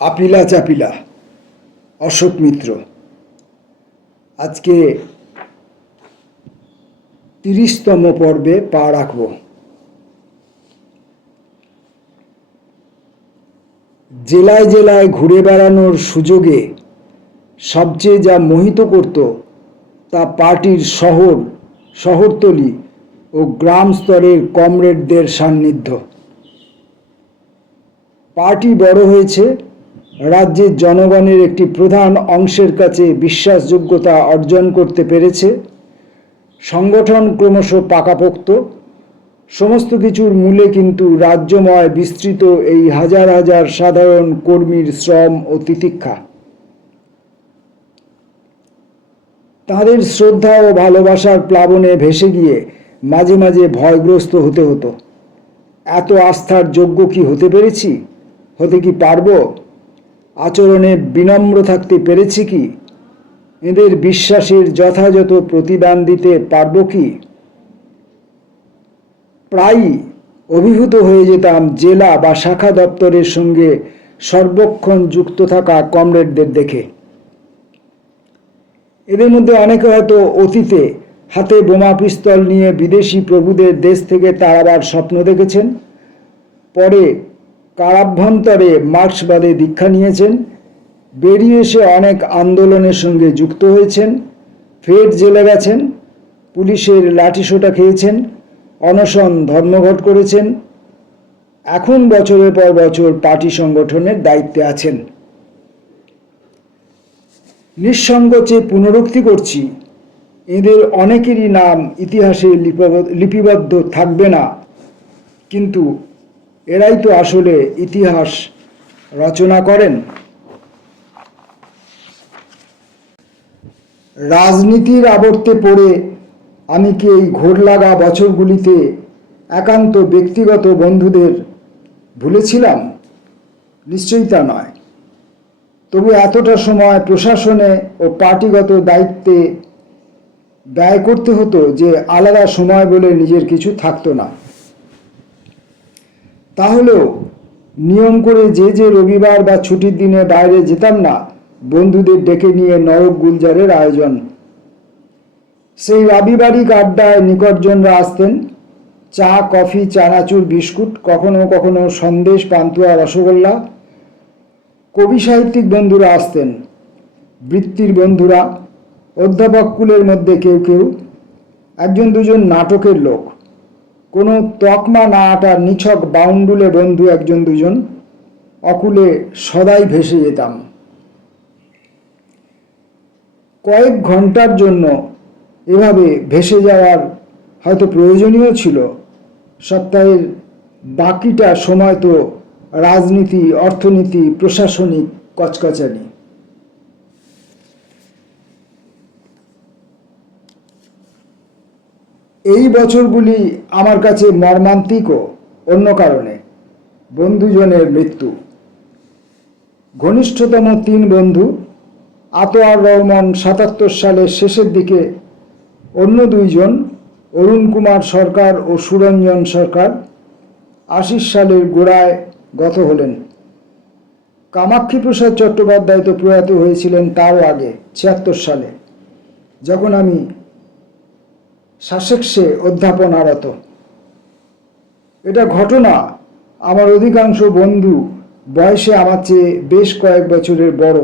আপিলা চাপিলা অশোক মিত্র আজকে 30তম পর্বে পা রাখব। জেলায় জেলায় ঘুরে বেড়ানোর সুযোগে সবচেয়ে যা মোহিত করত তা পার্টির শহরতলি ও গ্রাম স্তরের কমরেডদের সান্নিধ্য। পার্টি বড় হয়েছে, রাজ্যের জনগণের একটি প্রধান অংশের কাছে বিশ্বাসযোগ্যতা অর্জন করতে পেরেছে, সংগঠন ক্রমশ পাকাপোক্ত। সমস্ত কিছুর মূলে কিন্তু রাজ্যময় বিস্তৃত এই হাজার হাজার সাধারণ কর্মীর শ্রম ও তিতিক্ষা। তাঁদের শ্রদ্ধা ও ভালোবাসার প্লাবনে ভেসে গিয়ে মাঝে মাঝে ভয়গ্রস্ত হতে হতো। এত আস্থার যোগ্য কি হতে পেরেছি? হতে কি পারব? আচরণে বিনম্র থাকতে পেরেছি কি? এদের বিশ্বাসের যথাযথ প্রতিদান দিতে পারব কি? প্রায়ই অভিভূত হয়ে যেতাম জেলা বা শাখা দপ্তরের সঙ্গে সর্বক্ষণ যুক্ত থাকা কমরেডদের দেখে। এদের মধ্যে অনেকে হয়তো অতীতে হাতে বোমা পিস্তল নিয়ে বিদেশি প্রভুদের দেশ থেকে তাড়াবার স্বপ্ন দেখেছেন, পরে কারাভ্যন্তরে মার্ক্সবাদে দীক্ষা নিয়েছেন, বেরিয়ে এসে অনেক আন্দোলনের সঙ্গে যুক্ত হয়েছেন, ফের জেলে গেছেন, পুলিশের লাঠিসোঁটা খেয়েছেন, অনশন ধর্মঘট করেছেন, এখন বছরের পর বছর পার্টি সংগঠনের দায়িত্বে আছেন। নিঃসংকোচে পুনরুক্তি করছি, এদের অনেকেরই নাম ইতিহাসে লিপিবদ্ধ থাকবে না, কিন্তু এরাই তো আসলে ইতিহাস রচনা করেন। রাজনীতির আবর্তে পড়ে আমি কি এই ঘোরলাগা বছরগুলিতে একান্ত ব্যক্তিগত বন্ধুদের ভুলেছিলাম? নিশ্চয়ই তা নয়। তবু এতটা সময় প্রশাসনে ও পার্টিগত দায়িত্বে ব্যয় করতে হতো যে আলাদা সময় বলে নিজের কিছু থাকতো না। তাহলেও নিয়ম করে যে রবিবার বা ছুটির দিনে বাইরে যেতাম না, বন্ধুদের ডেকে নিয়ে নরক গুলজারের আয়োজন। সেই রবিবারিক আড্ডায় নিকটজনরা আসতেন, চা, কফি, চানাচুর, বিস্কুট, কখনো কখনো সন্দেশ, পান্তুয়া, রসগোল্লা। কবি সাহিত্যিক বন্ধুরা আসতেন, বৃত্তির বন্ধুরা, অধ্যাপক কুলের মধ্যে কেউ কেউ, একজন দুজন নাটকের লোক, কোনো তকমা না আটার নিছক বাউন্ডুলে বন্ধু একজন দুজন। অকুলে সদাই ভেসে যেতাম। কয়েক ঘন্টার জন্য এভাবে ভেসে যাওয়ার হয়তো প্রয়োজনীয় ছিল। সপ্তাহের বাকিটা সময় তো রাজনীতি, অর্থনীতি, প্রশাসনিক কচকচানি। এই বছরগুলি আমার কাছে মর্মান্তিকও অন্য কারণে। বন্ধুজনের মৃত্যু। ঘনিষ্ঠতম 3 বন্ধু, আতোয়ার রহমান 77 সালের শেষের দিকে, অন্য 2 জন অরুণ কুমার সরকার ও সুরঞ্জন সরকার 80 সালের গোড়ায় গত হলেন। কামাক্ষী প্রসাদ চট্টোপাধ্যায় তো প্রয়াত হয়েছিলেন তারও আগে, 76 সালে, যখন আমি সাসেক্সে অধ্যাপনারত। এটা ঘটনা। আমার অধিকাংশ বন্ধু বয়সে আমার চেয়ে বেশ কয়েক বছরের বড়,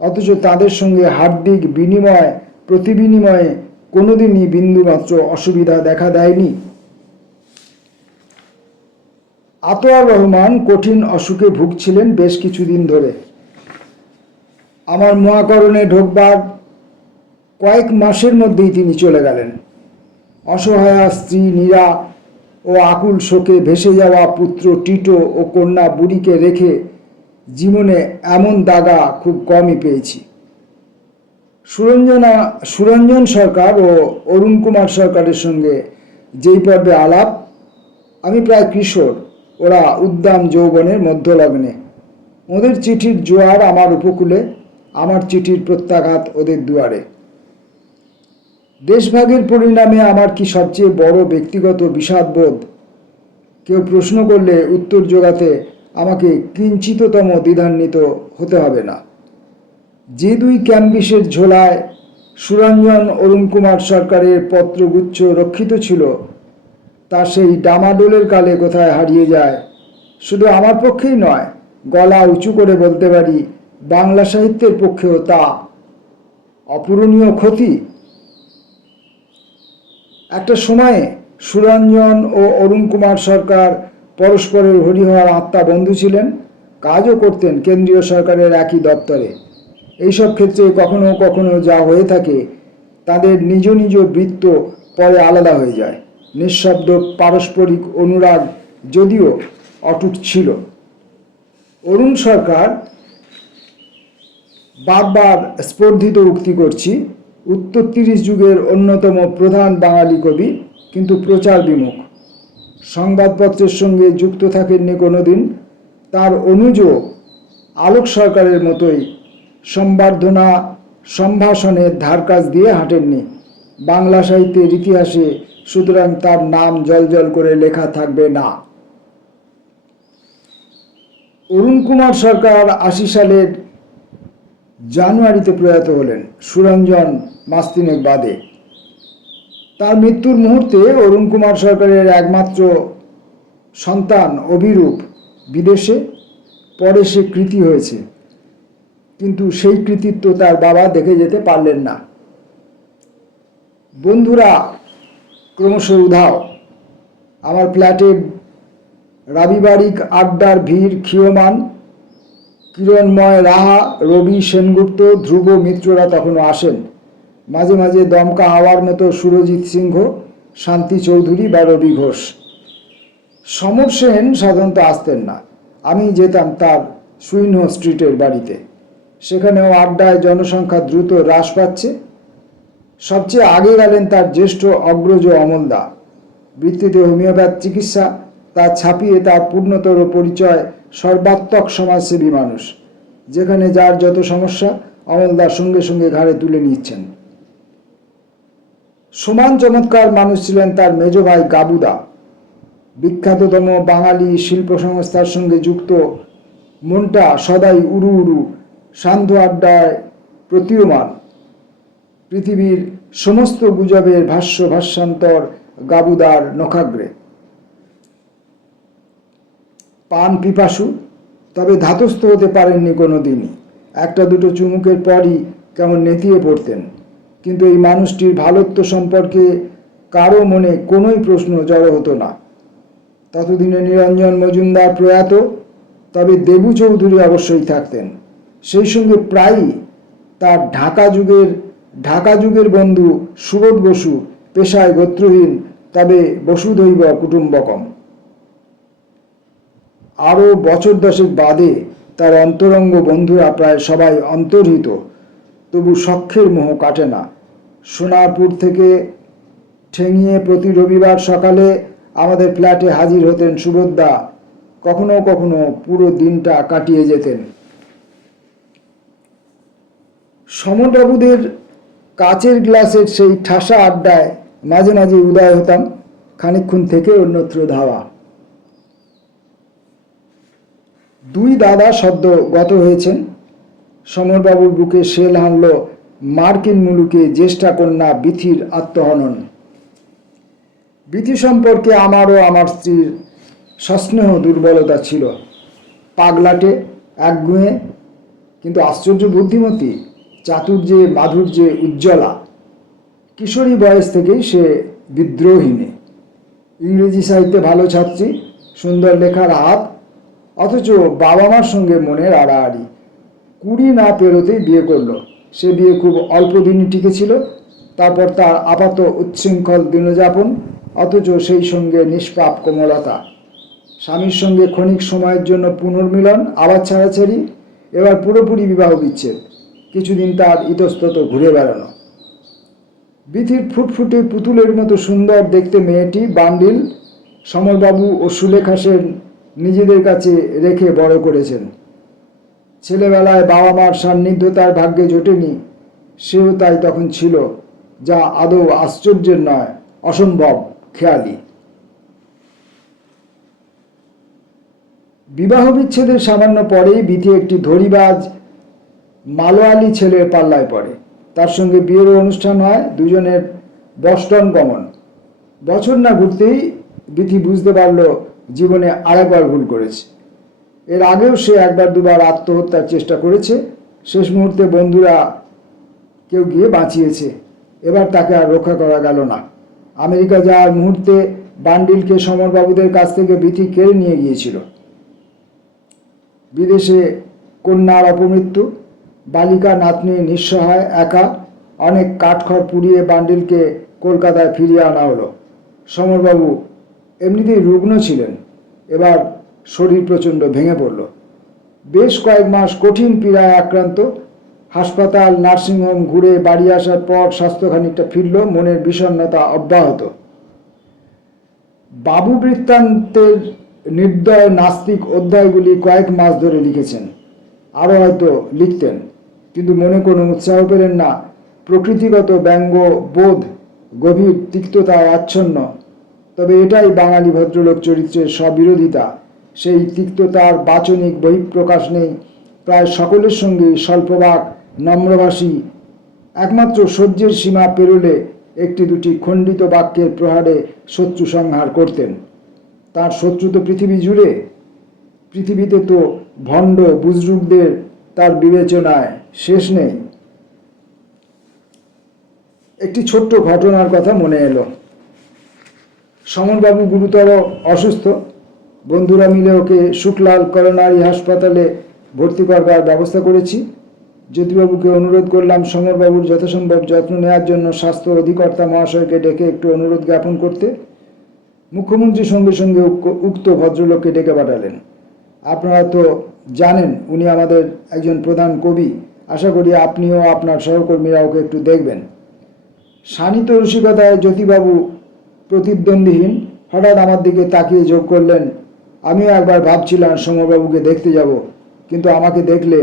অথচ তাদের সঙ্গে হার্দিক প্রতিবিনিময়ে কোনোদিনই বিন্দুমাত্র অসুবিধা দেখা দেয়নি। আতোয়ার রহমান কঠিন অসুখে ভুগছিলেন বেশ কিছুদিন ধরে। আমার মহাকরণে ঢোকবার কয়েক মাসের মধ্যেই তিনি চলে গেলেন। অসহায়া স্ত্রী নীরা ও আকুল শোকে ভেসে যাওয়া পুত্র টিটো ও কন্যা বুড়িকে রেখে জীবনে এমন দাগা খুব কমই পেয়েছি। সুরঞ্জন সরকার ও অরুণ কুমার সরকারের সঙ্গে যেই পর্বে আলাপ, আমি প্রায় কিশোর, ওরা উদ্দাম যৌবনের মধ্যলগ্নে। ওদের চিঠির জোয়ার আমার উপকূলে, আমার চিঠির প্রত্যাঘাত ওদের দুয়ারে। দেশভাগের পরিণামে আমার কি সবচেয়ে বড় ব্যক্তিগত বিষাদবোধ? কেউ প্রশ্ন করলে উত্তর জোগাতে আমাকে কিঞ্চিততম দ্বিধান্বিত হতে হবে না। যে দুই ক্যাম্বিসের ঝোলায় সুরঞ্জন অরুণ কুমার সরকারের পত্রগুচ্ছ রক্ষিত ছিল, তা সেই ডামাডোলের কালে কোথায় হারিয়ে যায়। শুধু আমার পক্ষেই নয়, গলা উঁচু করে বলতে পারি বাংলা সাহিত্যের পক্ষেও তা অপূরণীয় ক্ষতি। একটা সময়ে সুরঞ্জন ও অরুণ কুমার সরকার পরস্পরের হরিহর আত্মা বন্ধু ছিলেন, কাজও করতেন কেন্দ্রীয় সরকারের একই দপ্তরে। এইসব ক্ষেত্রে কখনো কখনো যা হয়ে থাকে, তাদের নিজ নিজ বৃত্ত পরে আলাদা হয়ে যায়। নিঃশব্দ পারস্পরিক অনুরাগ যদিও অটুট ছিল। অরুণ সরকার, বারবার স্পর্ধিত উক্তি করছি, উত্তর 30 যুগের অন্যতম প্রধান বাঙালি কবি, কিন্তু প্রচার বিমুখ। সংবাদপত্রের সঙ্গে যুক্ত থাকেননি কোনোদিন। তার অনুজ আলোক সরকারের মতোই সম্বর্ধনা সম্ভাষণের ধারকাজ দিয়ে হাঁটেননি বাংলা সাহিত্যের ইতিহাসে, সুতরাং তার নাম জলজল করে লেখা থাকবে না। অরুণ কুমার সরকার 80 সালের জানুয়ারিতে প্রয়াত হলেন, সুরঞ্জন মাস তিনেক বাদে। তার মৃত্যুর মুহূর্তে অরুণ কুমার সরকারের একমাত্র সন্তান অভিরূপ বিদেশে, পরে সে কৃতি হয়েছে, কিন্তু সেই কৃতিত্ব তার বাবা দেখে যেতে পারলেন না। বন্ধুরা ক্রমশ উধাও। আমার ফ্ল্যাটে রবিবারিক আড্ডার ভিড় ক্ষীয়মান। কিরণময় রাহা, রবি সেনগুপ্ত, ধ্রুব মিত্ররা তখনও আসেন। মাঝে মাঝে দমকা হাওয়ার মতো সুরজিৎ সিংহ, শান্তি চৌধুরী বা রবি ঘোষ। সমর সেন সাধারণত আসতেন না। আমি যেতাম তার সুইনহো স্ট্রিটের বাড়িতে। সেখানেও আড্ডায় জনসংখ্যা দ্রুত হ্রাস পাচ্ছে। সবচেয়ে আগে গেলেন তার জ্যেষ্ঠ অগ্রজ অমলদা। বৃত্তিতে হোমিওপ্যাথ চিকিৎসা, তা ছাপিয়ে তার পূর্ণতর পরিচয় সর্বাত্মক সমাজসেবী মানুষ। যেখানে যার যত সমস্যা, অমলদার সঙ্গে সঙ্গে ঘাড়ে তুলে নিচ্ছেন। সমান চমৎকার মানুষ ছিলেন তার মেজ ভাই গাবুদা, বিখ্যাততম বাঙালি শিল্প সংস্থার সঙ্গে যুক্ত। মনটা সদাই উড়ু উড়ু, সান্ধ্য আড্ডায় প্রতীয়মান। পৃথিবীর সমস্ত গুজবের ভাষ্যান্তর গাবুদার নখাগ্রে। পান পিপাসু, তবে ধাতস্থ হতে পারেননি কোনো দিনই। একটা দুটো চুমুকের পরই কেমন নেতিয়ে পড়তেন। কিন্তু এই মানুষটির ভালোত্ব সম্পর্কে কারো মনে কোনোই প্রশ্ন জড়ো হতো না। ততদিনে নিরঞ্জন মজুমদার প্রয়াত, তবে দেবু চৌধুরী অবশ্যই থাকতেন। সেই সঙ্গে প্রায়ই তার ঢাকা যুগের বন্ধু সুবোধ বসু, পেশায় গোত্রহীন, তবে বসুধৈব কুটুম্বকম। আরও বছর 10 বাদে তার অন্তরঙ্গ বন্ধুরা প্রায় সবাই অন্তর্হিত, তবু সখ্যের মোহ কাটে না। সোনারপুর থেকে ঠেঙিয়ে প্রতি রবিবার সকালে আমাদের ফ্ল্যাটে হাজির হতেন সুবোধদা। কখনো কখনো পুরো দিনটা কাটিয়ে যেতেন। সমরবাবুদের কাচের গ্লাসের সেই ঠাসা আড্ডায় মাঝে মাঝে উদয় হতাম, খানিকক্ষণ থেকে অন্যত্র ধাওয়া। দুই দাদা সদ্য গত হয়েছেন। সমরবাবুর বুকে শেল হানল মার্কিন মুলুকে জ্যেষ্ঠা কন্যা বিথির আত্মহনন। বিথি সম্পর্কে আমারও আমার স্ত্রীর সস্নেহ দুর্বলতা ছিল। পাগলাটে, একগুঁয়ে, কিন্তু আশ্চর্য বুদ্ধিমতী, চাতুর্যে মাধুর্যে উজ্জ্বলা। কিশোরী বয়স থেকেই সে বিদ্রোহিণী। ইংরেজি সাহিত্যে ভালো ছাত্রী, সুন্দর লেখার হাত, অথচ বাবা মার সঙ্গে মনের আড়াআড়ি। 20 না পেরোতেই বিয়ে করলো। সে বিয়ে খুব অল্প দিনই টিকেছিল। তারপর তার আপাত উচ্ছৃঙ্খল দিনযাপন, অথচ সেই সঙ্গে নিষ্পাপ কোমলতা। স্বামীর সঙ্গে ক্ষণিক সময়ের জন্য পুনর্মিলন, আবার ছাড়াছাড়ি, এবার পুরোপুরি বিবাহ বিচ্ছেদ। কিছুদিন তার ইতস্তত ঘুরে বেড়ানো। বিথির ফুটফুটে পুতুলের মতো সুন্দর দেখতে মেয়েটি বান্ডিল সমরবাবু ও সুলেখা সেন নিজেদের কাছে রেখে বড় করেছেন। ছেলেবেলায় বাবা মার সান্নিধ্য তার ভাগ্যে জোটেনি, সেও তাই তখন ছিল, যা আদৌ আশ্চর্যের নয়, অসম্ভব খেয়ালি। বিবাহ বিচ্ছেদের সামান্য পরেই বিথি একটি ধড়িবাজ মালোয়ালি ছেলের পাল্লায় পড়ে। তার সঙ্গে বিয়ের অনুষ্ঠান হয়। দুজনের বস্টন গমন। বছর না ঘুরতেই বিথি বুঝতে পারল জীবনে আরেকবার ভুল করেছে। এর আগেও সে একবার দুবার আত্মহত্যার চেষ্টা করেছে। শেষ মুহূর্তে বন্ধুরা কেউ গিয়ে বাঁচিয়েছে। এবার তাকে আর রক্ষা করা গেল না। আমেরিকা যাওয়ার মুহূর্তে বান্ডিলকে সমরবাবুদের কাছ থেকে বিথি কেড়ে নিয়ে গিয়েছিল। বিদেশে কন্যার অপমৃত্যু, বালিকা নাতনি নিঃসহায় একা, অনেক কাঠখড় পুড়িয়ে বান্ডিলকে কলকাতায় ফিরিয়ে আনা হলো। সমরবাবু এমনিতেই রুগ্ন ছিলেন, এবার শরীর প্রচণ্ড ভেঙে পড়ল। বেশ কয়েক মাস কঠিন পীড়ায় আক্রান্ত। হাসপাতাল, নার্সিংহোম ঘুরে বাড়ি আসার পর স্বাস্থ্য খানিকটা ফিরল, মনের বিষণ্ণতা অব্যাহত। বাবু বৃত্তান্তের নির্দয় নাস্তিক অধ্যায়গুলি কয়েক মাস ধরে লিখেছেন, আরও হয়তো লিখতেন, কিন্তু মনে কোনো উৎসাহ পেলেন না। প্রকৃতিগত ব্যঙ্গ বোধ গভীর তিক্ততায় আচ্ছন্ন। তবে এটাই বাঙালি ভদ্রলোক চরিত্রের স্ববিরোধিতা। সেই তিক্ততার বাচনিক বহিঃপ্রকাশ নেই প্রায় সকলের সঙ্গেই স্বল্পবাক, নম্রভাষী। একমাত্র সহ্যের সীমা পেরোলে একটি দুটি খণ্ডিত বাক্যের প্রহারে শত্রু সংহার করতেন। তার শত্রু তো পৃথিবী জুড়ে। পৃথিবীতে তো ভণ্ড বুজরুকদের তার বিবেচনায় শেষ নেই। একটি ছোট্ট ঘটনার কথা মনে এলো। সমরবাবু গুরুতর অসুস্থ। বন্ধুরা মিলে ওকে শুক্লাল করোনারি হাসপাতালে ভর্তি করবার ব্যবস্থা করেছি। জ্যোতিবাবুকে অনুরোধ করলাম সমরবাবুর যথাসম্ভব যত্ন নেওয়ার জন্য স্বাস্থ্য অধিকর্তা মহাশয়কে ডেকে একটু অনুরোধ জ্ঞাপন করতে। মুখ্যমন্ত্রী সঙ্গে সঙ্গে উক্ত ভদ্রলোককে ডেকে পাঠালেন। আপনারা তো জানেন উনি আমাদের একজন প্রধান কবি। আশা করি আপনিও আপনার সহকর্মীরা ওকে একটু দেখবেন। শানিত রসিকতায় জ্যোতিবাবু প্রতিদ্বন্দ্বীহীন হঠাৎ আমার দিকে তাকিয়ে যোগ করলেন, আমিও একবার ভাবছিলাম সমরবাবুকে দেখতে যাব, কিন্তু আমাকে দেখলে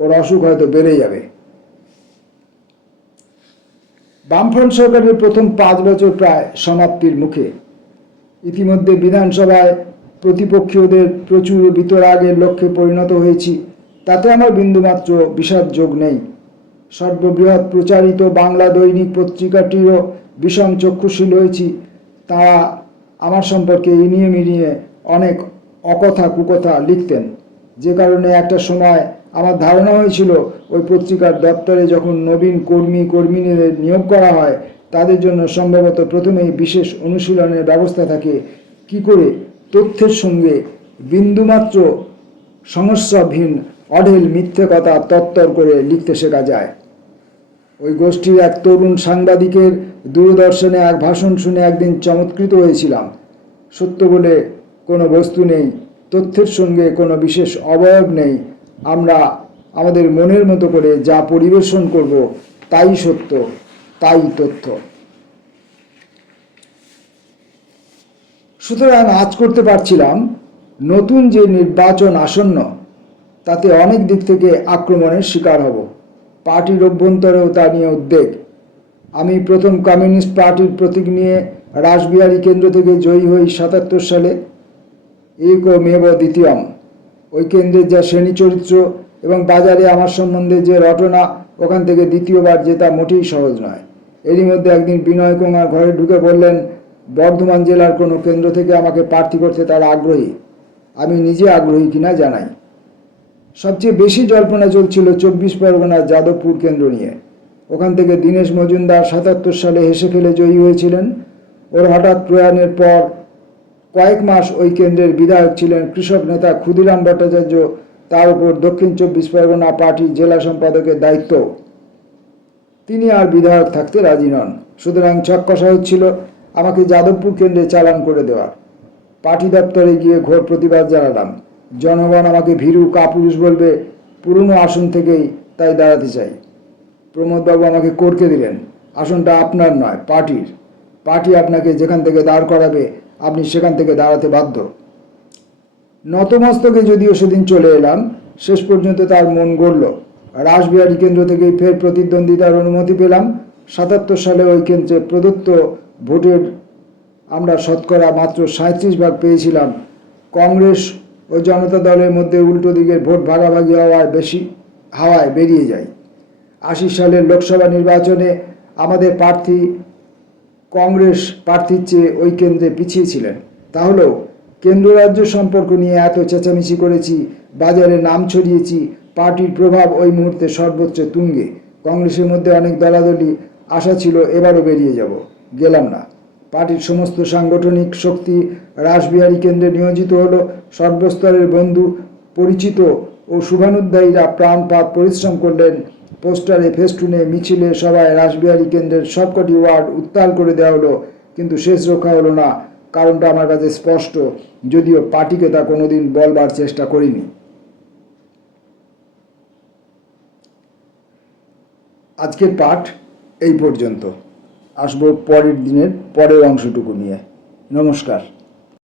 ওর অসুখ হয়তো বেড়ে যাবে। বামফ্রন্ট সরকারের প্রথম 5 বছর প্রায় সমাপ্তির মুখে। ইতিমধ্যে বিধানসভায় প্রতিপক্ষীয়দের প্রচুর বিতরাগের লক্ষ্যে পরিণত হয়েছি। তাতে আমার বিন্দুমাত্র বিষাদ যোগ নেই। সর্ববৃহৎ প্রচারিত বাংলা দৈনিক পত্রিকাটিরও বিষম চক্ষুশীল হয়েছি। তারা আমার সম্পর্কে ইনিয়ে মিনিয়ে অনেক অকথা কুকথা লিখতেন, যে কারণে একটা সময় আমার ধারণা হয়েছিল ওই পত্রিকার দপ্তরে যখন নবীন কর্মীদের নিয়োগ করা হয় তাদের জন্য সম্ভবত প্রথমেই বিশেষ অনুশীলনের ব্যবস্থা থাকে, কি করে তথ্যের সঙ্গে বিন্দুমাত্র সংস্রবহীন অঢেল মিথ্যে কথা তত্তর করে লিখতে শেখা যায়। ওই গোষ্ঠীর এক তরুণ সাংবাদিকের দূরদর্শনে এক ভাষণ শুনে একদিন চমৎকৃত হয়েছিলাম। সত্য বলে কোনো বস্তু নেই, তথ্যের সঙ্গে কোনো বিশেষ অবয়ব নেই। আমরা আমাদের মনের মতো করে যা পরিবেশন করব তাই সত্য, তাই তথ্য। সুতরাং আজ করতে পারছিলাম, নতুন যে নির্বাচন আসন্ন তাতে অনেক দিক থেকে আক্রমণের শিকার হব। পার্টির অভ্যন্তরেও তা নিয়ে উদ্বেগ। আমি প্রথম কমিউনিস্ট পার্টির প্রতীক নিয়ে রাসবিহারী কেন্দ্র থেকে জয়ী হই 77 সালে। একমেব দ্বিতীয়ম। ওই কেন্দ্রের যা শ্রেণী চরিত্র এবং বাজারে আমার সম্বন্ধে যে রটনা, ওখান থেকে দ্বিতীয়বার জেতা মোটেই সহজ নয়। এরই মধ্যে একদিন বিনয় কুমার ঘরে ঢুকে বললেন, বর্ধমান জেলার কোনো কেন্দ্র থেকে আমাকে প্রার্থী করতে তারা আগ্রহী। আমি নিজে আগ্রহী কিনা জানাই। সবচেয়ে বেশি জল্পনা চলছিল 24 পরগনার যাদবপুর কেন্দ্র নিয়ে। ওখান থেকে দীনেশ মজুমদার 77 সালে হেসে খেলে জয়ী হয়েছিলেন। ওর হঠাৎ প্রয়াণের পর কয়েক মাস ওই কেন্দ্রের বিধায়ক ছিলেন কৃষক নেতা ক্ষুদিরাম ভট্টাচার্য। তার উপর দক্ষিণ 24 পরগনা পার্টির জেলা সম্পাদকের দায়িত্ব। তিনি আর বিধায়ক থাকতে রাজি নন। সুতরাং ছক কষা হচ্ছিল আমাকে যাদবপুর কেন্দ্রে চালান করে দেওয়ার। পার্টি দপ্তরে গিয়ে ঘোর প্রতিবাদ জানালাম। জনগণ আমাকে ভীরু কাপুরুষ বলবে, পুরনো আসন থেকেই তাই দাঁড়াতে চাই। প্রমোদবাবু আমাকে করকে দিলেন, আসনটা আপনার নয়, পার্টির। পার্টি আপনাকে যেখান থেকে দাঁড় করাবে আপনি সেখান থেকে দাঁড়াতে বাধ্য। নতমস্তকে যদিও সেদিন চলে এলাম, শেষ পর্যন্ত তার মন গড়ল। রাসবিহারী কেন্দ্র থেকেই ফের প্রতিদ্বন্দ্বিতার অনুমতি পেলাম। 77 সালে ওই কেন্দ্রে প্রদত্ত ভোটের আমরা শতকরা মাত্র 37 ভাগ পেয়েছিলাম। কংগ্রেস ও জনতা দলের মধ্যে উল্টো দিকের ভোট ভাগাভাগি হাওয়ায় বেরিয়ে যায়। ৮০ সালের লোকসভা নির্বাচনে আমাদের প্রার্থী কংগ্রেস প্রার্থীর চেয়ে ওই কেন্দ্রে পিছিয়ে ছিলেন। তাহলেও কেন্দ্র রাজ্য সম্পর্ক নিয়ে এত চেঁচামেচি করেছি, বাজারে নাম ছড়িয়েছি, পার্টির প্রভাব ওই মুহূর্তে সর্বোচ্চ তুঙ্গে। কংগ্রেসের মধ্যে অনেক দলাদলি, আশা ছিল এবারও বেরিয়ে যাব, গেলাম না। পার্টির সমস্ত সাংগঠনিক শক্তি রাসবিহারী কেন্দ্রে নিয়োজিত হলো। সর্বস্তরের বন্ধু, পরিচিত ও শুভানুধ্যায়ীরা প্রাণপাত পরিশ্রম করলেন। পোস্টারে, ফেস্টুনে, মিছিলে, সভায় রাসবিহারী কেন্দ্রের সবকটি ওয়ার্ড উত্তাল করে দেওয়া হলো, কিন্তু শেষ রক্ষা হলো না। কারণটা আমার কাছে স্পষ্ট, যদিও পার্টিকে তা কোনোদিন বলবার চেষ্টা করিনি। আজকের পাঠ এই পর্যন্ত। আসবো পরের দিনের পরের অংশটুকু নিয়ে। নমস্কার।